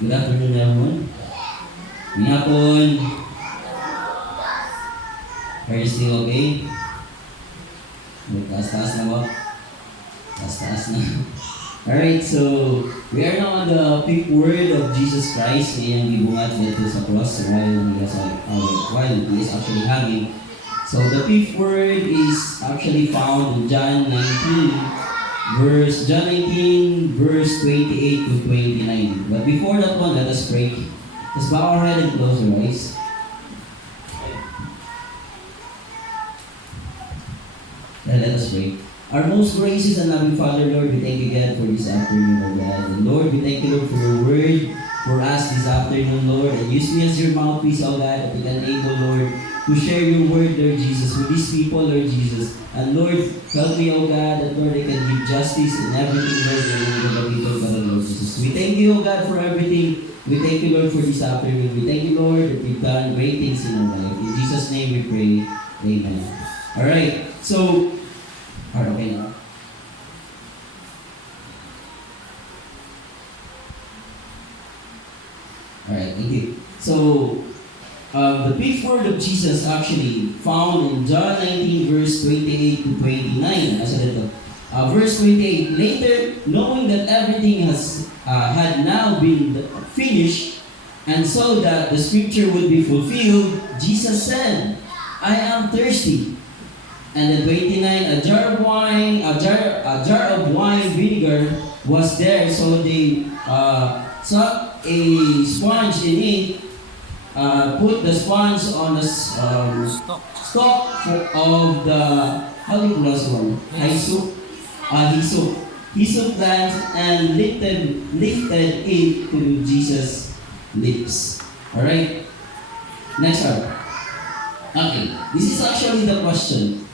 Good afternoon, everyone. Ngapon. Are you still okay? Taas-taas na ba? Taas-taas na. Alright, so we are now on the fifth word of Jesus Christ na iyang gibungat dito sa cross while he is actually hanging. So the fifth word is actually found in John 19, verse 28 to 29. But before that one, let us pray. Let's bow our head and close our eyes. And let us pray. Our most gracious and loving Father, Lord, we thank you again for this afternoon, O God. And Lord, we thank you, Lord, for your word for us this afternoon, Lord. And use me as your mouthpiece, O God, that we can able, Lord, to share your word, Lord Jesus, with these people, Lord Jesus. And Lord, help me, O God, that Lord, I can give justice in everything, Lord, in the people, Lord Jesus. We thank you, O God, for everything. We thank you, Lord, for this afternoon. We thank you, Lord, that you've done great things in our life. In Jesus' name we pray. Amen. Alright, so, okay now. Alright, thank you. So, the fifth word of Jesus actually found in John 19, verse 28 to 29. As verse 28, later, knowing that everything had now been finished, and so that the scripture would be fulfilled, Jesus said, I am thirsty. And then 29, a jar of wine vinegar was there, so they stuck a sponge in it, put the sponge on the stalk of the, how do you pronounce one? Hyssop plant, and lifted it to Jesus' lips. Alright? Next one. Okay, this is actually the question.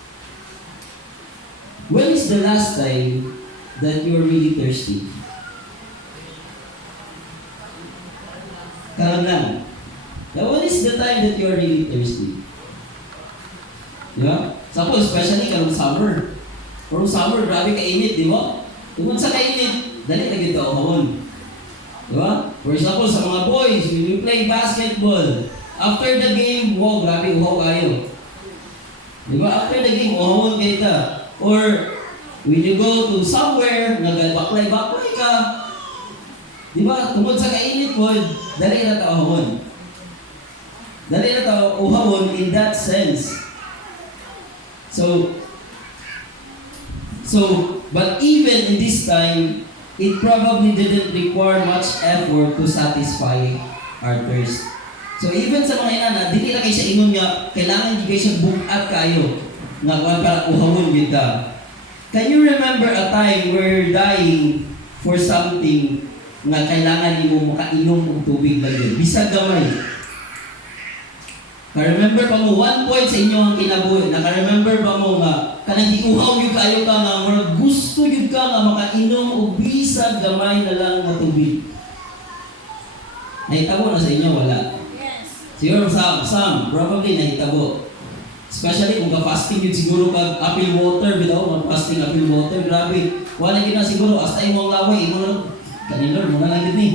When is the last time that you are really thirsty? Karon lang. Now, when is the time that you are really thirsty? Diba? Suppose, especially karong summer. Karong summer, grabe kainit, di ba? Tungkol sa kainit, dali na gito ahon. Diba? For example, sa mga boys, when you play basketball, after the game, wow, grabe, uhaw kayo. Diba? After the game, uhawon kayo ta. Or, when you go to somewhere, nagbaklay-baklay ka, di ba, tungkol sa kainit po, dali na taahon. Dali na taahon in that sense. But even in this time, it probably didn't require much effort to satisfy our thirst. So even sa mga inana, dili na kayo siya ingon nga, kailangan di kayo siya bukat kayo nga kuwan para uhawon yun ka. Can you remember a time where dying for something nga kailangan mo makainom ng tubig na yun? Bisag gamay. Ka-remember pa mo, one point sa inyo ang kinabuhi. Naka-remember pa mo nga, kanang iuhaw yung kayo ka nga, mura gusto yung ka nga makainom o bisag gamay na lang na tubig. Nahitabo na sa inyo, wala. Siguro some probably nahitabo. Especially kung ka-fasting yun siguro kag apple water, bitaw, mag-fasting apple water, grabe. Wala yun na siguro, hasta yung mga laway, imo lang, kaninor, muna lang yun eh.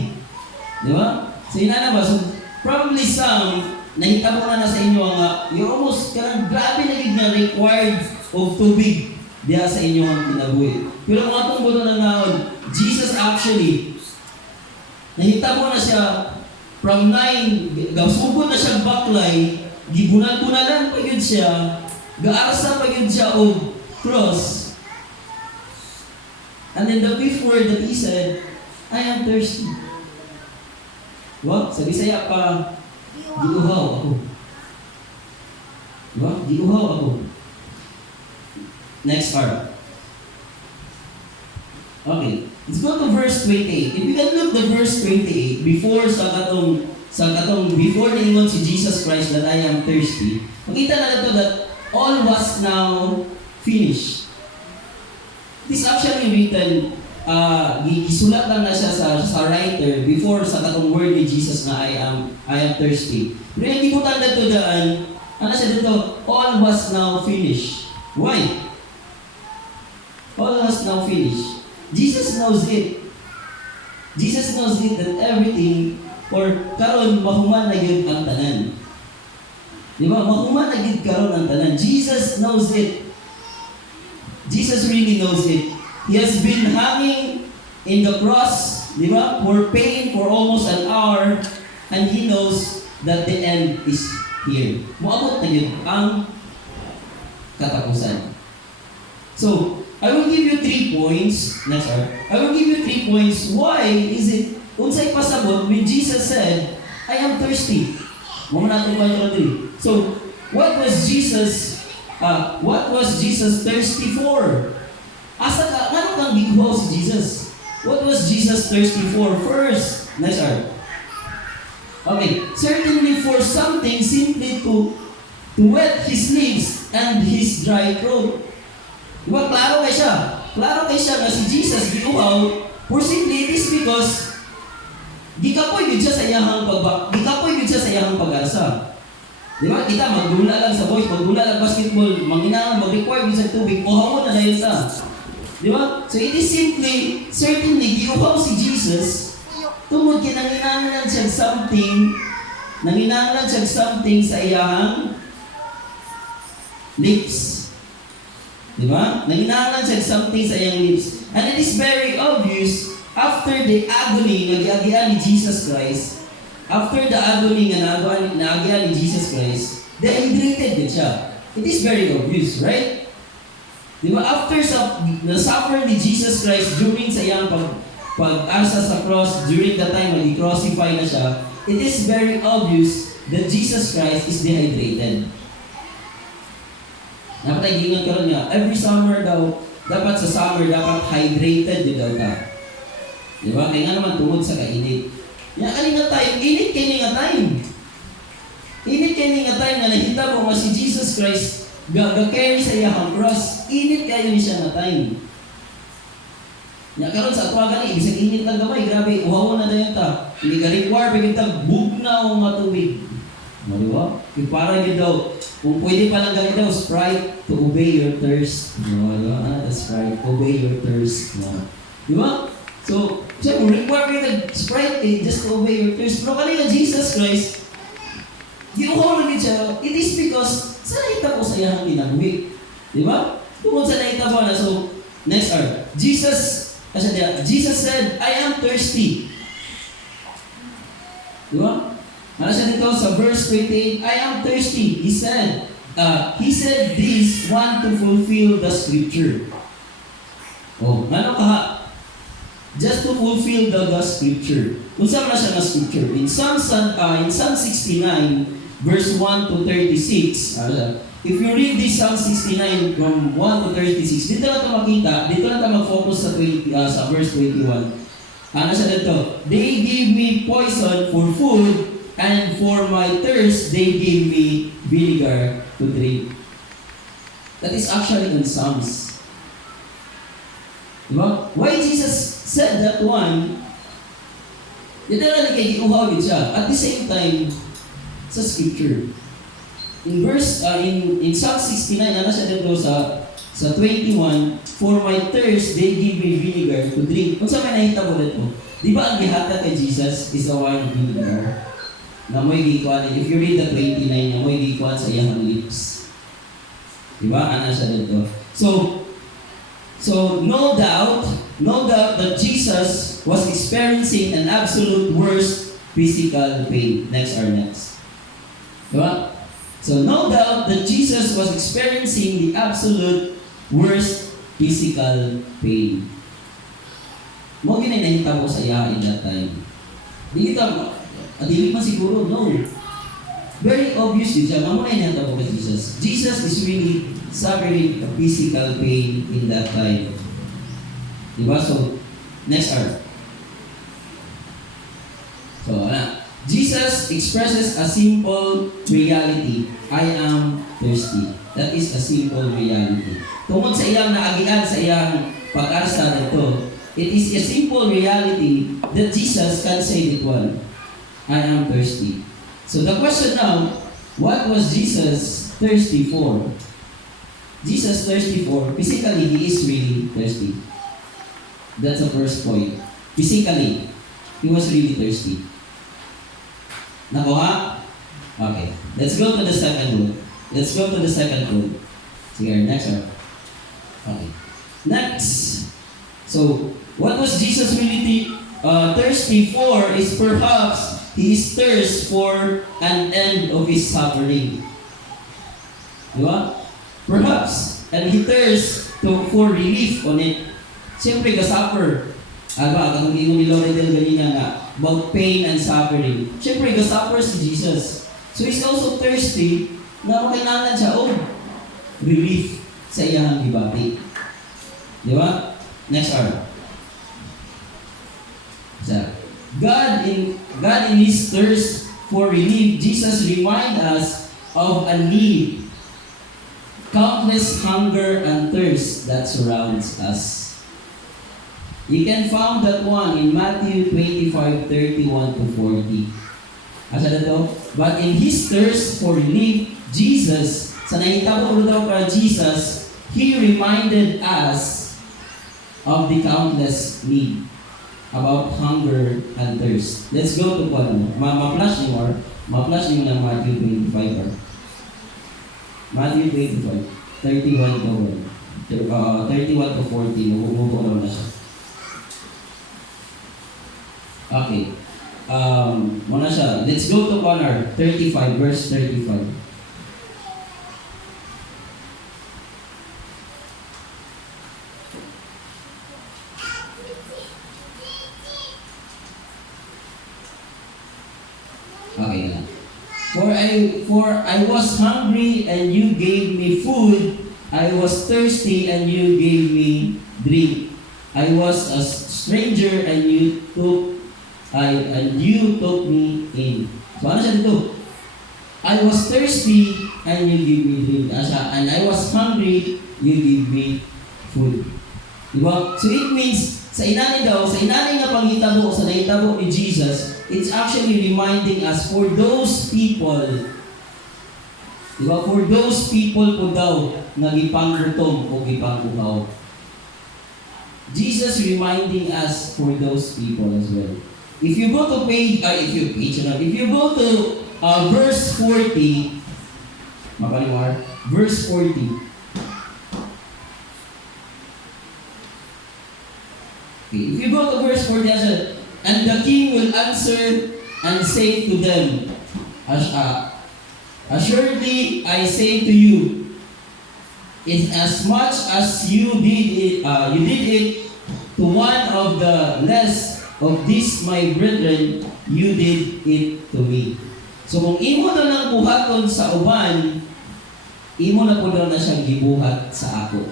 Di ba? So yun na ba? So probably some, nahitabo na sa inyo nga, you almost, karang grabe na yun na required of tubig diya sa inyo ang kinabuhi. Pero kung atong buto na naon, Jesus actually, nahitabo na siya, from 9, gasugod na siyang baklay, gibunan-bunalan pa yun siya, gaarsa pa yun siya o cross. And then the fifth word that he said, I am thirsty. What? Sa Bisaya pa, giuhaw ako. Diba? Giuhaw ako. Next part. Okay. Let's go to verse 28. If you can look the verse 28, before before na ingon si Jesus Christ that I am thirsty, makita na nato that all was now finished. This actually written, gisulat lang na siya sa writer before sa katong word ni Jesus na I am thirsty. Pero hindi po tanda to daan, ano siya dito, all was now finished. Why? All was now finished. Jesus knows it. Jesus knows it that everything, or karon mahuman na yun ang tanan. Di ba? Mahuman na yun karon ang tanan. Jesus knows it. Jesus really knows it. He has been hanging in the cross, di ba? For pain for almost an hour, and He knows that the end is here. Muabot na yun ang katapusan. So, I will give you 3 points. Next, I will give you 3 points. Why is it, unsay pasabot when Jesus said, I am thirsty? Muna natin control 3. So, what was Jesus thirsty for? Asa ka, ano kang giguhaw si Jesus? What was Jesus thirsty for? First, next, okay, certainly for something simply to wet his lips and his dry throat. Diba, klaro kay siya. Klaro kay siya nga si Jesus giuhaw for simply it is because gikapoy yun siya sa iyahang pag-asa. Diba, kita magdula lang sa boys, magdula lang basketball, manginangan, mag-require yun sa tubig, uhaw na dahil sa. Diba? So it is certainly giuhaw si Jesus tungod kay nanginahanglan siya something sa iyahang lips. Diba? Nanginahanglan siya something sa iyang lips. And it is very obvious after the agony na giagian ni Jesus Christ, ni Jesus Christ, dehydrated din siya. It is very obvious, right? Diba? After na-suffer ni Jesus Christ during sa iyang pag-asa sa cross, during the time when i-crucify na siya, it is very obvious that Jesus Christ is dehydrated. Dapat nag-iingat ka rin nga, every summer daw, dapat hydrated din daw ka. Diba? Kaya nga naman tungod sa kainit. Yan kanina time, init kayo nga time. Init kayo nga time na nakita mo nga si Jesus Christ gag-carry sa iyang cross. Init kayo siya nga time. Nya karon sa atwa gani bisag init lang gamay, grabe uhaw na dayon ta. Hindi ka require pagid ta bugnaw nga tubig. Mo di ba? Kay para gid daw kung pwede pa lang gani daw Sprite to obey your thirst. Mo di ba? The Sprite obey your thirst. Di ba? So, siya kung require pagid Sprite just to obey your thirst. Pero kanina Jesus Christ giuhaw na gid siya. It is because sa nakita ko sa iyang kinabuhi. Di ba? Tungod sa nakita mo na so next are Jesus said, I am thirsty. Diba? Ano siya dito sa verse 28, I am thirsty. He said this want to fulfill the scripture. Oh, ano ka? Just to fulfill the scripture. Kung saan na siya na scripture? In Psalm 69, verse 1 to 36, if you read this Psalm 69 from 1 to 36, dito na ito makita, dito na ito mag-focus sa verse 21. Ano siya dito? They gave me poison for food, and for my thirst, they gave me vinegar to drink. That is actually in Psalms. Diba? Why Jesus said that one? Dito na nagkagiuhaw din siya. At the same time, sa scripture. In Psalm 69, ano siya dito sa 21, for my thirst, they give me vinegar to drink. Kung saan may nahita mo dito? Di ba ang gihatag kay Jesus is a wine of vinegar? Na mo'y gikuan. If you read the 29, na mo'y gikuan sa iyang lips. Di ba? Ano siya dito? So no doubt that Jesus was experiencing an absolute worst physical pain. Next. Diba? So no doubt that Jesus was experiencing the absolute worst physical pain. Mo ginahita mo sa iya in that time. Dili man siguro, no. Very obvious yun siya. Mamo na inahita mo kay Jesus. Jesus is really suffering a physical pain in that time. Diba? So, next art. So, Jesus expresses a simple reality. I am thirsty. That is a simple reality. Tungkol sa iyang naagian, sa iyang pag-asa nito, it is a simple reality that Jesus can say that one. I am thirsty. So the question now, what was Jesus thirsty for? Jesus thirsty for, physically, He is really thirsty. That's the first point. Physically. he was really thirsty. Nakuha? Okay. Let's go to the second one. Let's go to the second one. Sige, next one. Okay. Next. So, what was Jesus really thirsty for is perhaps his thirst for an end of his suffering. Diba? Perhaps. And he thirsts for relief on it. Siyempre, ka-suffer. Katong ingon ni Loredel ganina nga, about pain and suffering. Siyempre, ka-suffer si Jesus. So, he's also thirsty na makailangan siya, relief sa iyang gibati. Di ba? Next R. God in His thirst for relief, Jesus remind us of a need, countless hunger and thirst that surrounds us. You can find that one in Matthew 25:31 to 40. Asa na to? But in His thirst for relief, Jesus, sa nahitabo ko daw ka Jesus, He reminded us of the countless need about hunger and thirst. Let's go to one. Ma-flash niyo ng Matthew 25 or Matthew 25, 31 to 31 to 40. Umubo na siya. Okay. Muna siya. Let's go to Connor 35, verse 35. Okay na. For I was hungry and you gave me food. I was thirsty and you gave me drink. I was a stranger and you took me in. So ano siya dito? I was thirsty and you gave me drink. And I was hungry, you gave me food. Diba? So it means, sa inani nga panghitabo, sa nahitabo ni Jesus, it's actually reminding us for those people, diba? For those people po daw na gipanggutom o gipangbuhaw. Jesus reminding us for those people as well. If you go to if you go to verse 40, verse 40. Okay, if you go to verse 40, and the king will answer and say to them, assuredly I say to you, as much as you did it to one of the less of these my brethren, you did it to me. So kung imo na lang buhaton sa uban, imo na po daw na siyang gibuhat sa ako.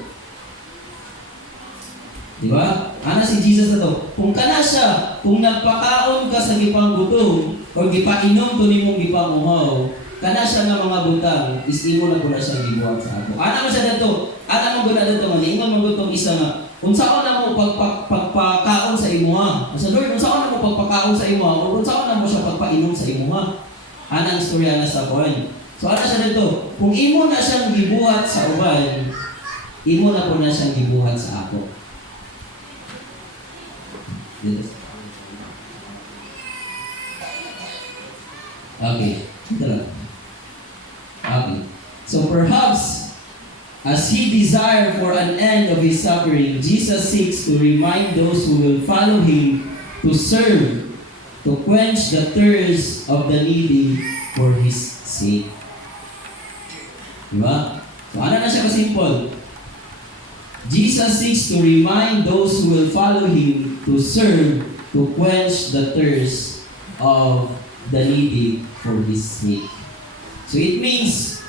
Diba? Ana si Jesus na to. Kung kana siya, kung nagpakaon ka sa gipanggutom o gipainom to nimong gipanguhaw, kana siya nga mga butang, is imo na po na siyang gibuhat sa ako. Ana mo siya dito. Ana mo guna dito man. Ingon mo gutong isa nga. Kung saan na mo pagpakaon sa imuha. Sa Lord, kung saan na mo pagpakaon sa imuha, o kung saan na mo siya pagpainom sa imuha. Ana ang istorya na sa kuhan. So ana siya dito. Kung imo na siyang gibuhat sa uban, imo na po na siyang gibuhat sa ako. Yes. Okay. Ito lang. Okay. So perhaps, as He desired for an end of His suffering, Jesus seeks to remind those who will follow Him to serve, to quench the thirst of the needy for His sake. Diba? So ano na siya ka-simple? Jesus seeks to remind those who will follow Him to serve, to quench the thirst of the needy for His sake. So it means,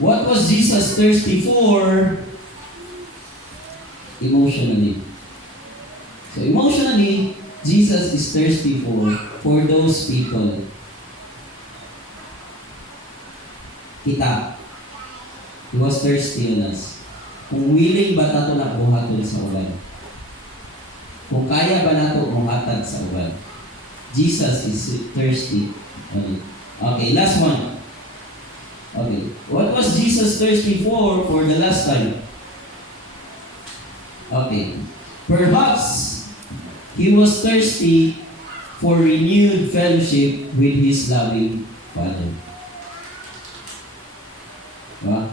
what was Jesus thirsty for? Emotionally. So emotionally, Jesus is thirsty for those people. Kita. He was thirsty on us. Kung willing ba nato na buhaton sa uban? Kung kaya ba nato muhatag sa uban? Jesus is thirsty. Okay, last one. Okay, what was Jesus thirsty for the last time? Okay, perhaps He was thirsty for renewed fellowship with His loving Father. Diba?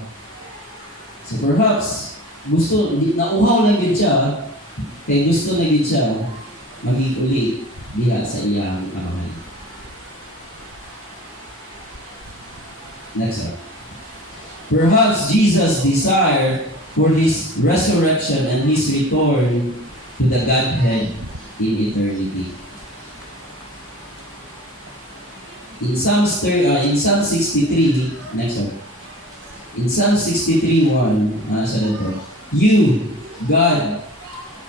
So perhaps, nauhaw lang yun siya, kaya gusto na yun siya maging diha sa iyang amahan. Next one. Perhaps Jesus' desire for His resurrection and His return to the Godhead in eternity. In Psalm 63, next one. In Psalm 63:1, You, God,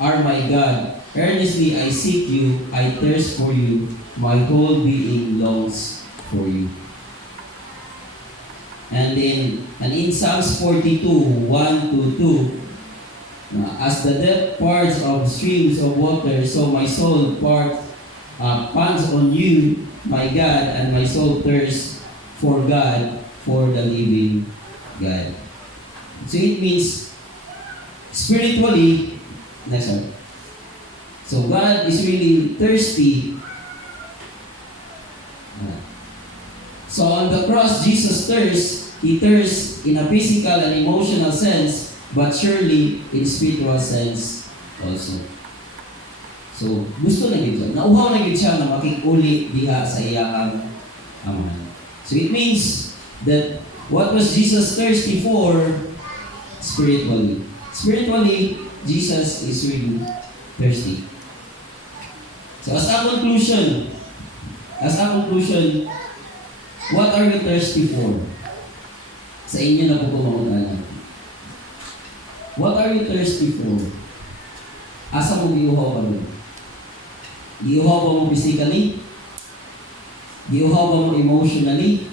are my God. Earnestly I seek you, I thirst for you. My whole being longs for you. And in Psalms 42:1-2, as the depth parts of streams of water, so my soul pants on you, my God, and my soul thirsts for God, for the living God. So it means spiritually, next one. So God is really thirsty. So on the cross, Jesus thirsts. He thirsts in a physical and emotional sense, but surely in spiritual sense also. So gusto na gid siya. Nauhaw na gid siya na makikuli diha sa iyang amahan. So it means that what was Jesus thirsty for? Spiritually. Spiritually, Jesus is really thirsty. So as a conclusion, what are you thirsty for? Sa inyo na po kumauna. What are you thirsty for? Asa mo giuhaw ka mo? Giuhaw ba mo physically? Giuhaw ba mo emotionally?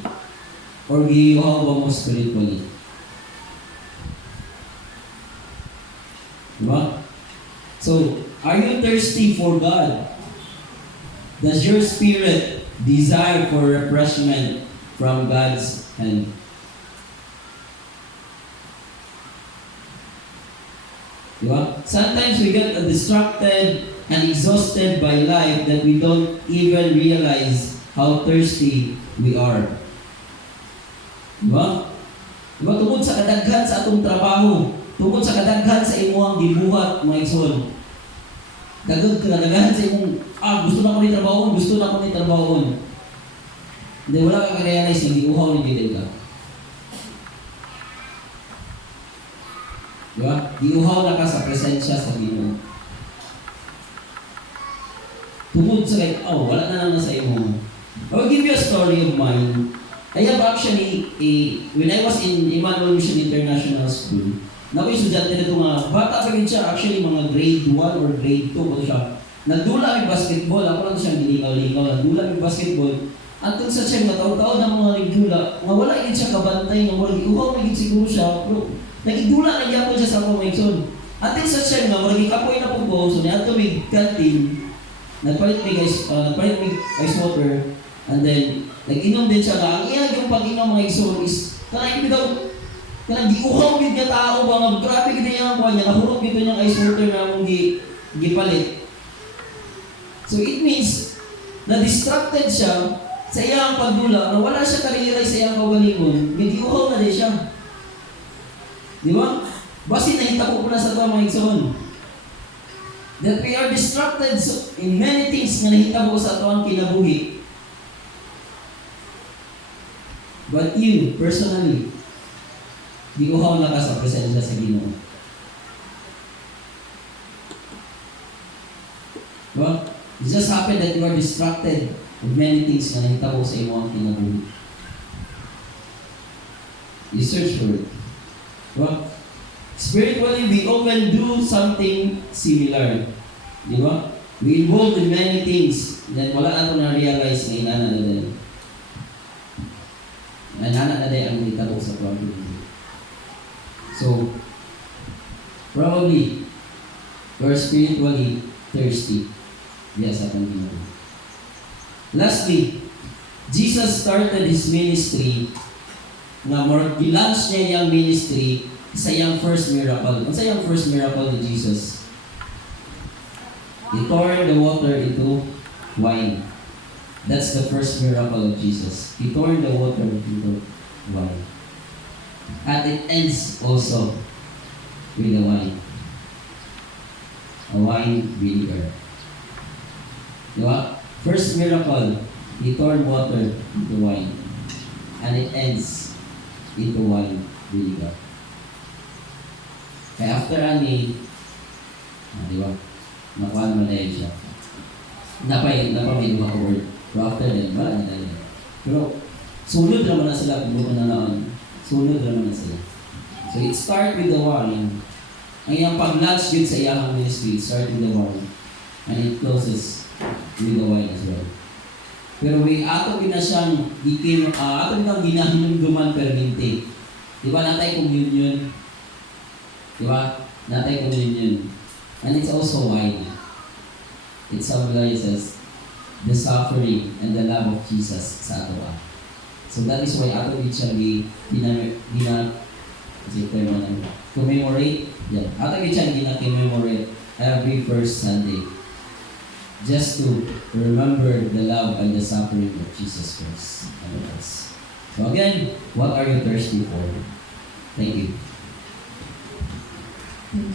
Or giuhaw ba mo spiritually? Diba? So, are you thirsty for God? Does your spirit desire for refreshment from God's hand? Diba? Sometimes we get distracted and exhausted by life that we don't even realize how thirsty we are. Diba? Diba? Tungkol sa kadaghan sa atong trabaho, tungkol sa kadaghan sa imuang gibuhat, mga igsoon. Kadaghan sa imong, gusto na ko ni trabahon. Hindi, wala ka ka-realize, hindi uhaw ni Gilid ka. Diba? Iuhaw na ka sa presensya sa Ginoo. Tungkol sa wala na naman sa imo. I will give you a story of mine. I have actually, when I was in Emmanuel Mission International School, nako'y estudyante na ito nga, bata pa rin siya, actually mga grade 1 or grade 2 ko siya. Nagdula may basketball, ako lang siyang gilingaw-lingaw, nagdula may basketball. At kung sa siya, mataw-taw na mga nagdula, nga wala rin siya kabantay, nga wala iuhaw na siguro siya, pero nagidula na gyapon siya sa akong maigsoon. At sa siya nga, wala kapoy na po ko, so niya ito may canteen, nagpalit may ice water, and then, nag-inom din siya nga. Ang iya yung pag-inom mga igsoon is, kanang giuhaw gid nga tao ba nga grabe gid niya ang niya nahurot gid yung ice water na mong gipalit. So it means na distracted siya sa iyang pagdula na wala siya ka-realize sa iyang kaugalingon, giuhaw na din siya. Di ba? Basi nahita ko na sa mga igsoon. That we are distracted in many things nga nahita ko sa atong kinabuhi. But you, personally, giuhaw na ka sa presensya sa Ginoo. Well, it just happened that you are distracted with many things na nahitabo sa imo ang kinabuhi. You search for it. Well, spiritually, we often do something similar. Di ba? We involved in many things that wala nato na-realize na inana na din. Inana na din ang nahitabo sa problem. So, probably, we're spiritually thirsty. Yes, atong Ginoo. Lastly, Jesus started His ministry nga gilaunch niya yung ministry sa yung first miracle. Ano sa yung first miracle ni Jesus? He turned the water into wine. That's the first miracle of Jesus. He turned the water into wine. And it ends also with the wine. A wine vinegar. Diba? First miracle, He turned water into wine. And it ends into wine vinegar. Kaya after ani, diba? Nakuha naman dahil siya. Napay may mga word. Pero after that, wala na dahil. Pero, sunod naman na sila kung buka na naon. Sunod naman na sila. So it start with the wine. Ang iyang pag-launch yun sa iyang ministry, it start with the wine. And it closes with the wine as well. Pero may ato na siyang ato na ginahinumduman perminti. Di ba natay communion? Di ba? Natay communion. And it's also wine. It symbolizes the suffering and the love of Jesus sa ato. So that is why ato din siya commemorate. Yeah. Ato din siya commemorate every first Sunday. Just to remember the love and the suffering of Jesus Christ. So again, what are you thirsty for? Thank you.